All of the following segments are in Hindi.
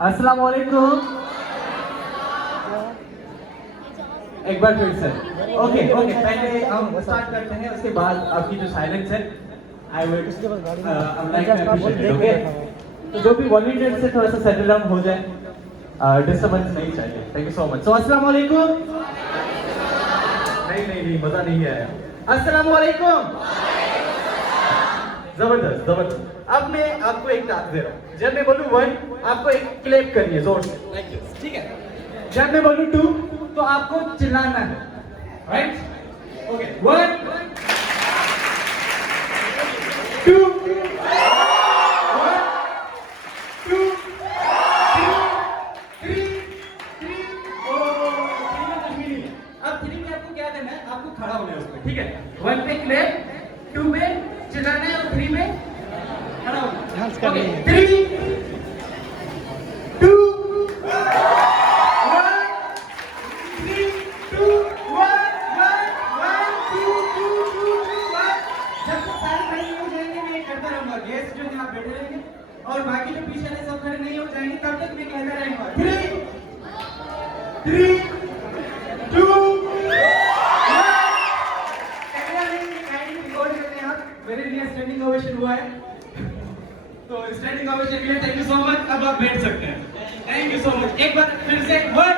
अस्सलाम वालेकुम। एक बार फिर से ओके ओके, पहले हम स्टार्ट करते हैं, उसके बाद आपकी जो साइलेंस है आई विल ओके। तो जो भी वॉलंटियर से थोड़ा सा सेटल डाउन हो जाए, डिस्टर्बेंस नहीं चाहिए। Thank you so much. So अस्सलाम वालेकुम। नहीं मजा नहीं आया। अस्सलाम वालेकुम। जबरदस्त जबरदस्त। अब मैं आपको एक टास्क दे रहा हूँ, जब मैं बोलूँ 1 आपको एक क्लैप करनी है जोर से, लाइक दिस, ठीक है। जब मैं बोलूँ 2 तो आपको चिल्लाना है, राइट? ओके, 1 2 1 2 3 अब 3 में आपको क्या करना है, आपको खड़ा होना है उसमें, ठीक है। 1 पे क्लैप, 2 में चिल्लाना है और 3 में खड़ा होना है। ओके, 3 2 1 3 2 1 1 2 2 2 1। जब तक सारे खड़े नहीं हो जाएंगे मैं करता रहूंगा। गेस्ट जो यहाँ बैठे रहेंगे और बाकी जो पीछे वाले सब खड़े नहीं हो जाएंगे तब तक मैं कहता रहूंगा 3 3 2 मेरे लिए स्टैंडिंग ओवेशन हुआ है, तो स्टैंडिंग ओवेशन के लिए थैंक यू सो मच। अब आप बैठ सकते हैं। Thank you so much. एक बार फिर से 1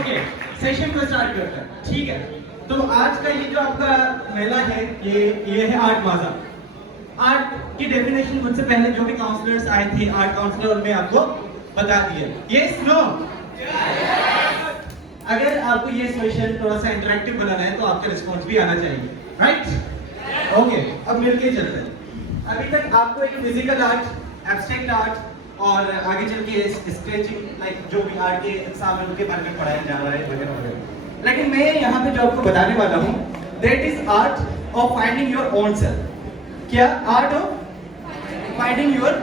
ओके, सेशन को स्टार्ट करते हैं, ठीक है। तो आज का ये जो आपका मेला है, ये है आर्ट बाजार। आर्ट की डेफिनेशन मुझसे पहले जो भी काउंसलर्स आए थे, आर्ट काउंसलर, उनने आपको बता दिया। Yes no? अगर आपको ये सेशन थोड़ा सा इंटरेक्टिव बनाना है तो आपका रिस्पॉन्स भी आना चाहिए, राइट? ओके, अब मिलके चलते हैं। अभी तक आपको एक फिजिकल आर्ट, एब्स्ट्रैक्ट आर्ट और आगे चल के स्केचिंग, लाइक जो भी आर्ट के एग्जाम है उनके बारे में पढ़ाया जा रहा है वगैरह वगैरह। लेकिन मैं यहाँ पे जो आपको बताने वाला हूँ, that is art of finding your own self. क्या? Art of finding your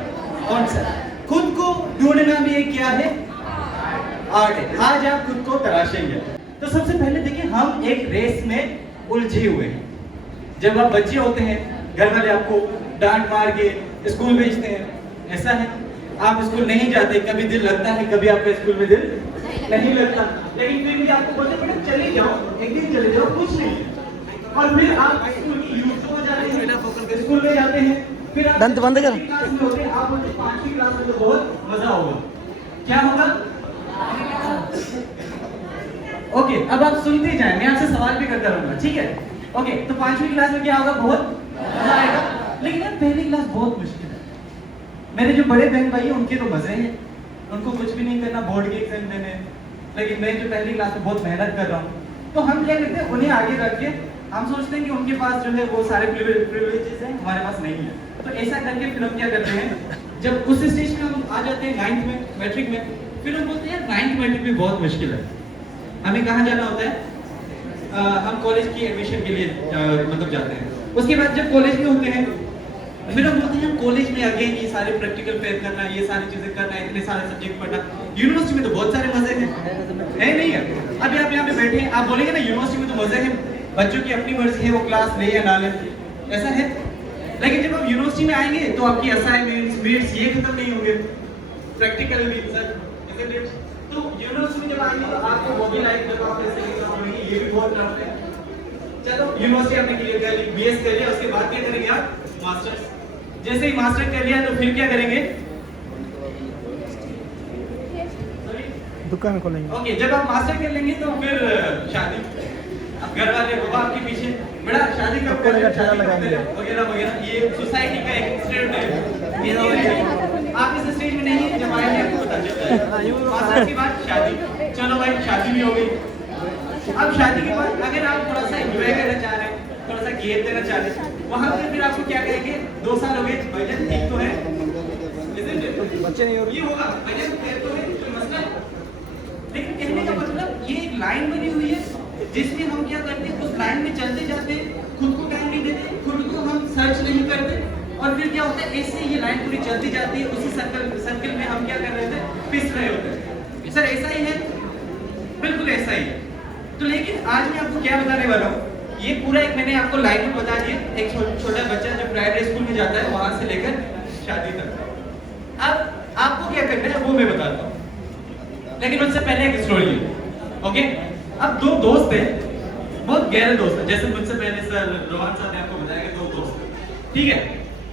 own self. खुद को ढूंढना भी एक क्या है? आर्ट है। आज आप खुद को तराशेंगे। तो सबसे पहले देखिए, हम एक रेस में उलझे हुए हैं। जब आप बच्चे होते हैं, घर वाले आपको डांट मार के स्कूल भेजते हैं, ऐसा है। आप स्कूल नहीं जाते, कभी दिल लगता है, कभी आपका स्कूल में दिल नहीं लगता, लेकिन फिर भी आपको बोलते हैं बेटा चले जाओ, एक दिन चले जाओ, कुछ नहीं। और फिर आप स्कूल की यूथ हो जाते हैं, स्कूल में जाते हैं, फिर आप दंत बंद कर। क्लास में होते हैं, आप बोलते हैं 5वीं क्लास में तो बहुत मजा होगा। क्या होगा? ओके, अब आप सुनते जाएं, मैं आपसे सवाल भी करता रहूंगा, ठीक है? ओके, तो 5वीं क्लास में क्या होगा? बहुत मजा आएगा। लेकिन यार पहली क्लास बहुत मुश्किल है। मेरे जो बड़े बहन भाई हैं उनके तो मजे हैं, उनको कुछ भी नहीं करना, बोर्ड के एग्जाम देने। लेकिन मैं जो पहली क्लास में बहुत मेहनत कर रहा हूँ, तो हम क्या करते हैं, उन्हें आगे रख के हम सोचते हैं कि उनके पास जो है वो सारे प्रिविलेजेस हैं, हमारे पास नहीं है। तो ऐसा करके फिर हम क्या करते हैं, जब उस स्टेज में हम आ जाते हैं 9th में, मैट्रिक में, फिर हम बोलते हैं यार 9th मैट्रिक में बहुत मुश्किल है, हमें कहाँ जाना होता है? हम कॉलेज की एडमिशन के लिए मतलब जाते हैं। उसके बाद जब कॉलेज में होते हैं, फिर हम बोलते हैं कॉलेज में अगेन ये सारे प्रैक्टिकल फेयर करना, ये सारी चीजें करना, इतने सारे सब्जेक्ट पढ़ना। यूनिवर्सिटी में तो बहुत सारे मजे हैं, है नहीं है? अभी आप यहाँ पे बैठे हैं, आप बोलेंगे ना यूनिवर्सिटी में तो मजे हैं, बच्चों की अपनी मर्जी है वो क्लास ले या ना ले, ऐसा है। लेकिन जब आप यूनिवर्सिटी में आएंगे तो आपकी असाइनमेंट्स, मिड्स ये खत्म नहीं होंगे, प्रैक्टिकल भी सर। तो यूनिवर्सिटी जब आएंगे तो आपको वो भी लाइक करोगे, ये भी बहुत टफ है। चलो यूनिवर्सिटी आपने क्लियर कर ली, बीएस कर लिया, उसके बाद क्या करेंगे आप? मास्टर्स। जैसे ही मास्टर कर लिया तो फिर क्या करेंगे? दुकान खोलेंगे। ओके, जब आप मास्टर कर लेंगे तो फिर शादी। अब घर वाले बाबा आपके पीछे, बड़ा शादी कब करेंगे, वगैरह वगैरह। ये सोसाइटी का एक स्टैंडर्ड है। ये आप इस स्टेज में नहीं है, जब आएंगे आपको पता चलता है। मास्टर के बाद शादी। चलो भाई शादी भी हो गई। अब शादी के बाद अगर आप थोड़ा सा एंजॉय करना चाह रहे हैं, थोड़ा सा गेम देना चाह रहे हैं, वहां पे फिर आपको क्या करेंगे? 2 साल हो गए, भजन ठीक तो है, बच्चे नहीं हो ये होगा भजन ठीक तो है, कोई मसला है। लेकिन कहने का मतलब ये एक लाइन बनी हुई है जिसमें हम क्या करते हैं, उस लाइन में चलते जाते हैं, खुद को टाइम नहीं देते, खुद को हम सर्च नहीं करते, और फिर क्या होता है, ऐसे ये लाइन पूरी चलती जाती है, उसी सर्कल में हम क्या कर रहे थे? पिस रहे होते हैं। सर ऐसा ही है? बिल्कुल ऐसा ही है। तो लेकिन आज मैं आपको क्या बताने वाला हूँ, ये पूरा एक मैंने आपको लाइन में बता दिया। एक छोटा बच्चा जो प्राइमरी स्कूल में जाता है वहां से लेकर शादी तक, करना है वो मैं बताता हूँ, लेकिन उससे पहले एक स्टोरी है। ओके, अब दो दोस्त हैं, बहुत गहरे दोस्त हैं, जैसे मुझसे पहले सर रोहन सर ने आपको बताया कि दो दोस्त हैं, ठीक है?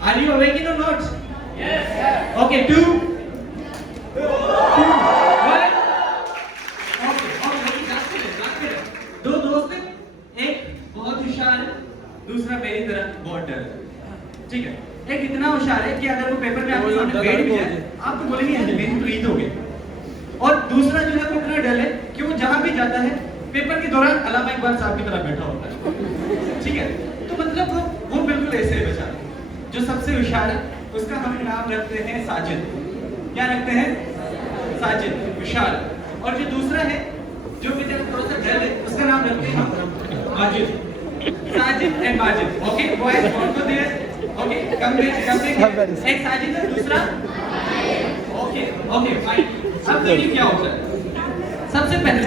आर यू अवेक इन और नॉट? यस। ओके, 2 दो दोस्त हैं, एक बहुत होशियार है, दूसरा मेरी तरह बहुत डर है, ठीक है? एक इतना होशियार है कि अगर वो पेपर में आपके सामने बैठ भी जाए आप तो बोलेंगे यार मेरी तो ईद हो गई, और दूसरा जो है वो इतना डर है कि वो जहां भी जाता है पेपर के दौरान अल्लामा इकबाल साहब की तरह बैठा होता है, ठीक है? तो मतलब वो बिल्कुल ऐसे है बेचारा। जो सबसे होशियार है उसका हम नाम रखते हैं साजिद। क्या रखते हैं? साजिद, होशियार। और जो दूसरा है जो बेचारा थोड़ा सा डर है उसका नाम रखते हैं हम Majid. Sajid and Majid. Okay boys, कौन को देयर? ओके, कम एक साजिद है, दूसरा ओके ओके फाइन। अब देखिए क्या होता है। सबसे पहले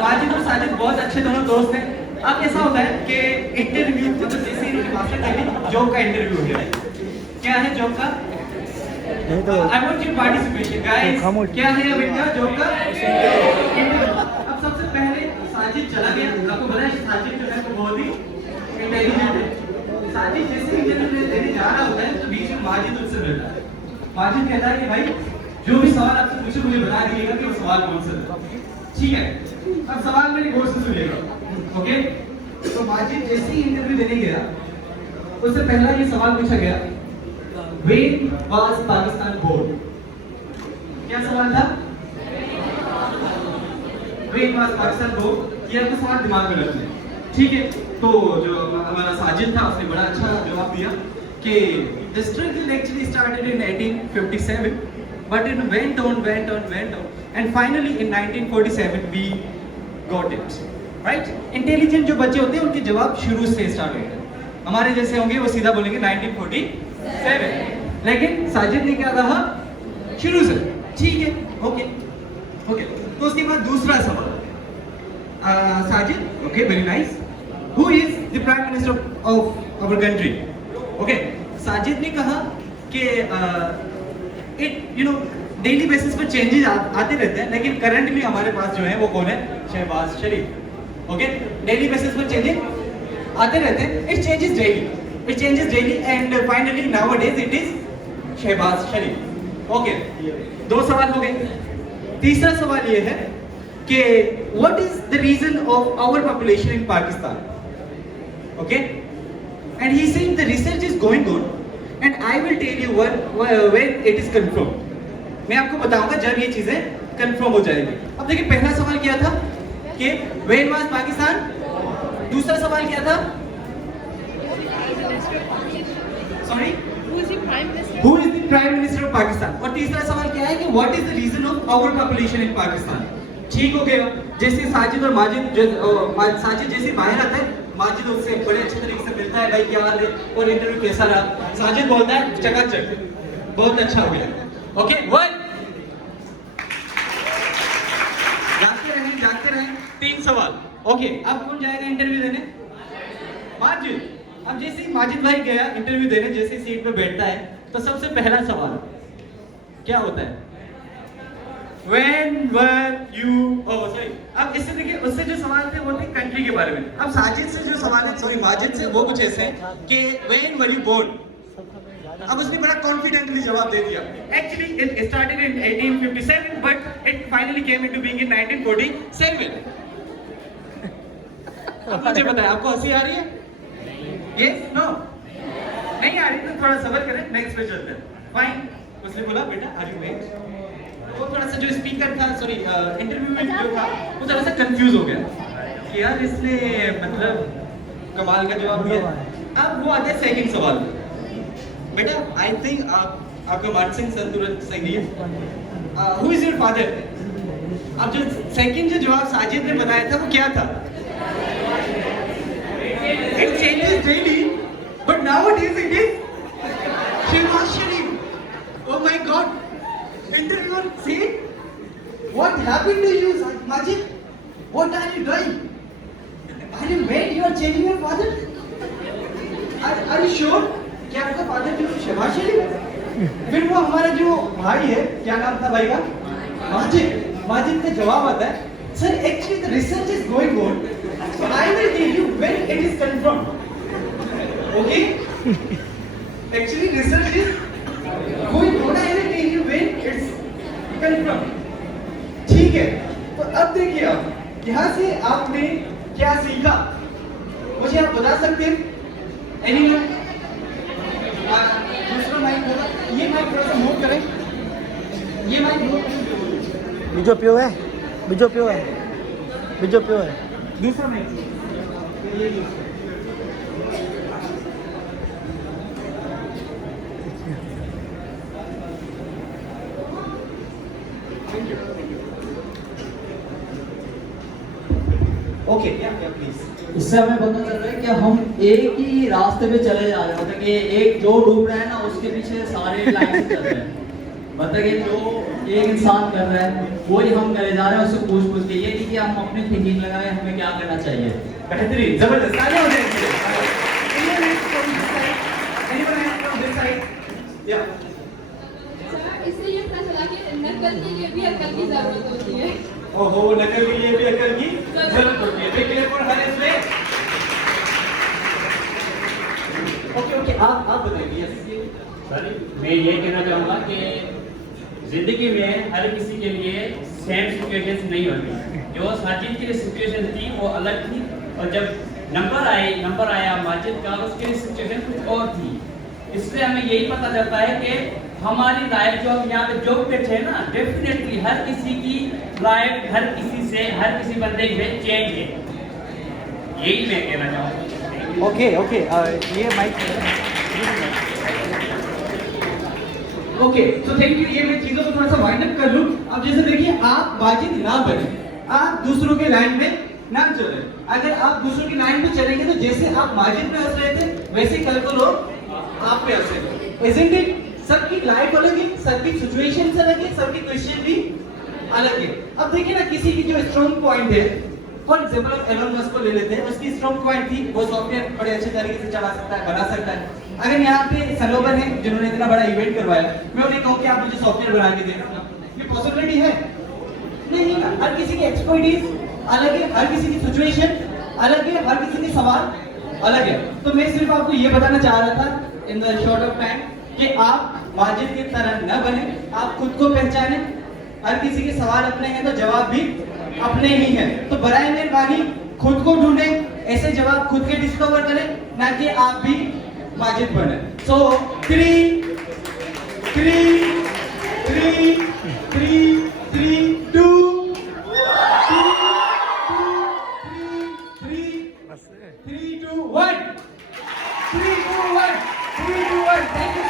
माजिद और साजिद बहुत अच्छे दोनों दोस्त हैं। अब ऐसा होता है कि इंटरव्यू मतलब जैसे इनकी बातें करी, जॉब का इंटरव्यू हो गया। क्या है जॉब का? I want your participation guys. क्या है अब इनका जॉब का? अब सबसे पहले साजिद चला गया। आपको पता है साजिद जो है वो बहुत ही इंटेलिजेंट है। साजिद जैसे इंटरव्यू देने जा रहा होता है तो बीच में माजिद उससे मिलता है। माजिद कहता है कि भाई जो भी सवाल आपसे पूछे मुझे बता दीजिएगा कि वो सवाल कौन सा है, ठीक है? अब सवाल मेरी गौर से सुनिएगा, ओके? तो माजिद जैसे ही इंटरव्यू देने गया उससे पहला ये सवाल पूछा गया, व्हेन वाज पाकिस्तान बोर्न? क्या सवाल था? When was Pakistan born. ये आपको सवाल दिमाग में रखना है, ठीक है? तो जो हमारा साजिद था उसने बड़ा अच्छा जवाब दिया कि the struggle actually started in 1857 but it went on and finally in 1947 we got it, right? Intelligent जो बच्चे होते हैं उनके जवाब शुरू से स्टार्ट होते हैं। हमारे जैसे होंगे वो सीधा बोलेंगे 1947, लेकिन साजिद ने क्या कहा? शुरू से, ठीक है? Okay okay. तो उसके बाद दूसरा सवाल, Sajid, okay very nice, who is the prime minister of our country? Okay, Sajid ने कहा कि it you know daily basis पर चेंजेस आते रहते हैं, लेकिन करंटली हमारे पास जो है वो कौन है? Shahbaz Sharif. Okay, daily basis पर चेंजेस आते रहते हैं, it changes daily and finally nowadays it is Shahbaz Sharif. Okay, दो सवाल हो गए। तीसरा सवाल ये है कि what is the reason of our population in Pakistan? Okay, and he said the research is going on and I will tell you when it is confirmed. मैं आपको बताऊंगा जब ये चीजें कंफर्म हो जाएगी। अब देखिए पहला सवाल क्या था कि when was पाकिस्तान? दूसरा सवाल क्या था? Sorry, who is the prime minister of Pakistan? और तीसरा सवाल क्या है कि what is the reason of our population in Pakistan? ठीक हो गया। जैसे साजिद और माजिद साजिद जैसे बाहर आता है, माजिद उससे बड़े अच्छे तरीके से मिलता है, भाई क्या हाल है और इंटरव्यू कैसा रहा? साजिद बोलता है चकाचक, बहुत अच्छा हो गया। ओके, वन जागते रहे। 3 सवाल। ओके, अब कौन जाएगा इंटरव्यू देने? माजिद। अब जैसे ही माजिद भाई गया इंटरव्यू देने, जैसे ही सीट पे बैठता है तो सबसे पहला सवाल क्या होता है? When were you? Oh sorry. अब इससे देखिए उससे जो सवाल थे वो थे कंट्री के बारे में। अब साजिद से जो सवाल है, सॉरी माजिद से, वो कुछ ऐसे हैं कि when were you born? अब उसने बड़ा कॉन्फिडेंटली जवाब दे दिया। Actually it started in 1857 but it finally came into being in 1947. अब मुझे बताएं, आपको हंसी आ रही है? Yes? No? नहीं आ रही तो थोड़ा सब्र करें, नेक्स्ट पे चलते हैं। फाइन। उसने बोला बेटा आर यू वेट? वो थोड़ा सा जो स्पीकर था, सॉरी इंटरव्यू में जो था, वो थोड़ा सा कंफ्यूज हो गया कि यार इसने मतलब कमाल का जवाब दिया। अब वो आता है सेकंड सवाल। बेटा आई थिंक आपका मानसिक संतुलन सही है। Who is your father? अब जो सेकंड जो जवाब साजिद ने बताया था वो क्या था? It changes daily but nowadays it is Shahbaz Sharif. Oh my god, interviewer said, what happened to you, Majid? What are you doing? Are you mad? You are changing your father? Are you sure? क्या आपका father जो शहबाज शरीफ? फिर वो हमारा जो भाई है, क्या नाम था भाई का, माजिद का जवाब आता है, sir actually the research is going on, so I will tell you when it is confirmed. Okay, actually research is going on, I will tell you when it's confirmed. ठीक है, तो अब देखिए आप यहाँ से आपने क्या सीखा, मुझे आप बता सकते हैं? एनीवन? दूसरा माइक होगा, ये माइक थोड़ा सा मूव करें, ये माइक मूव करें. बीजो पियो है, बीजो पियो है, बीजो पियो है. दूसरा माइक ये यूज करें. Okay, please. इससे हमें पता चल रहा है कि हम एक ही रास्ते पे चले जा रहे हैं, मतलब कि एक जो डूब रहा है ना उसके पीछे सारे लाइन से चल रहे हैं. मतलब कि जो एक इंसान कर रहा है वही हम करे जा रहे हैं, उससे पूछ के. ये नहीं कि हम अपनी थिंकिंग लगाए हमें क्या करना चाहिए. बेहतरीन, जबरदस्त, तालियां हो जाएंगी. Anyone else from this side? Yeah. इससे ये पता चला कि नकल के लिए भी अकल की जरूरत होती है. ओहो, नकल के लिए भी अकल की जरूरत होती है. देखिए कौन है इसमें. ओके, आप बताइए. सर मैं ये कहना चाहूँगा कि जिंदगी में हर किसी के लिए सेम सिचुएशंस नहीं होती. जो साजिद के लिए सिचुएशन थी वो अलग थी, और जब नंबर आया माजिद का, उसके लिए सिचुएशन कुछ और थी. इससे हमें यही पता चलता है कि हमारी लाइफ जो हम यहाँ पे जॉब पे थे ना, डेफिनेटली हर किसी की लाइफ हर किसी बंदे से चेंज है. यही मैं कहना चाहूँगा. ओके, ये माइक. ओके, तो थैंक यू. ये मैं चीजों को थोड़ा सा वाइंड अप कर लूं. अब जैसे देखिए, आप माजिद ना बने, आप दूसरों के लाइन में ना चले. अगर आप दूसरों की लाइन में चलेंगे तो जैसे आप माजिद में हंस रहे थे, वैसे कल को लोग आप पे हंसेंगे. Isn't it? सबकी लाइफ अलग है, सबकी सिचुएशंस अलग है, सबकी क्वेश्चन भी अलग है. अब देखिए ना, किसी की जो स्ट्रॉन्ग पॉइंट है, फॉर एग्जांपल आप एलोन मस्क को ले लेते हैं. उसकी स्ट्रॉन्ग पॉइंट थी वो सॉफ्टवेयर बड़े अच्छे तरीके से चला सकता है, बना सकता है. अगर यहाँ पे सनोवर है जिन्होंने इतना बड़ा इवेंट करवाया, मैं उन्हें कहूँ कि आप मुझे सॉफ्टवेयर बना के देना, ये पॉसिबिलिटी है? नहीं ना. हर किसी की एक्सपर्टीज अलग है, हर किसी की सिचुएशन अलग है, हर किसी के सवाल अलग है. तो मैं सिर्फ आपको ये बताना चाह रहा था in the short of time कि आप माजिद की तरह न बने, आप खुद को पहचाने. हर किसी के सवाल अपने हैं तो जवाब भी अपने ही हैं. तो बराए मेहरबानी खुद को ढूंढे, ऐसे जवाब खुद के डिस्कवर करें, ना कि आप भी माजिद बने. सो 3 2 3 2 1. 3 2 1. Thank you.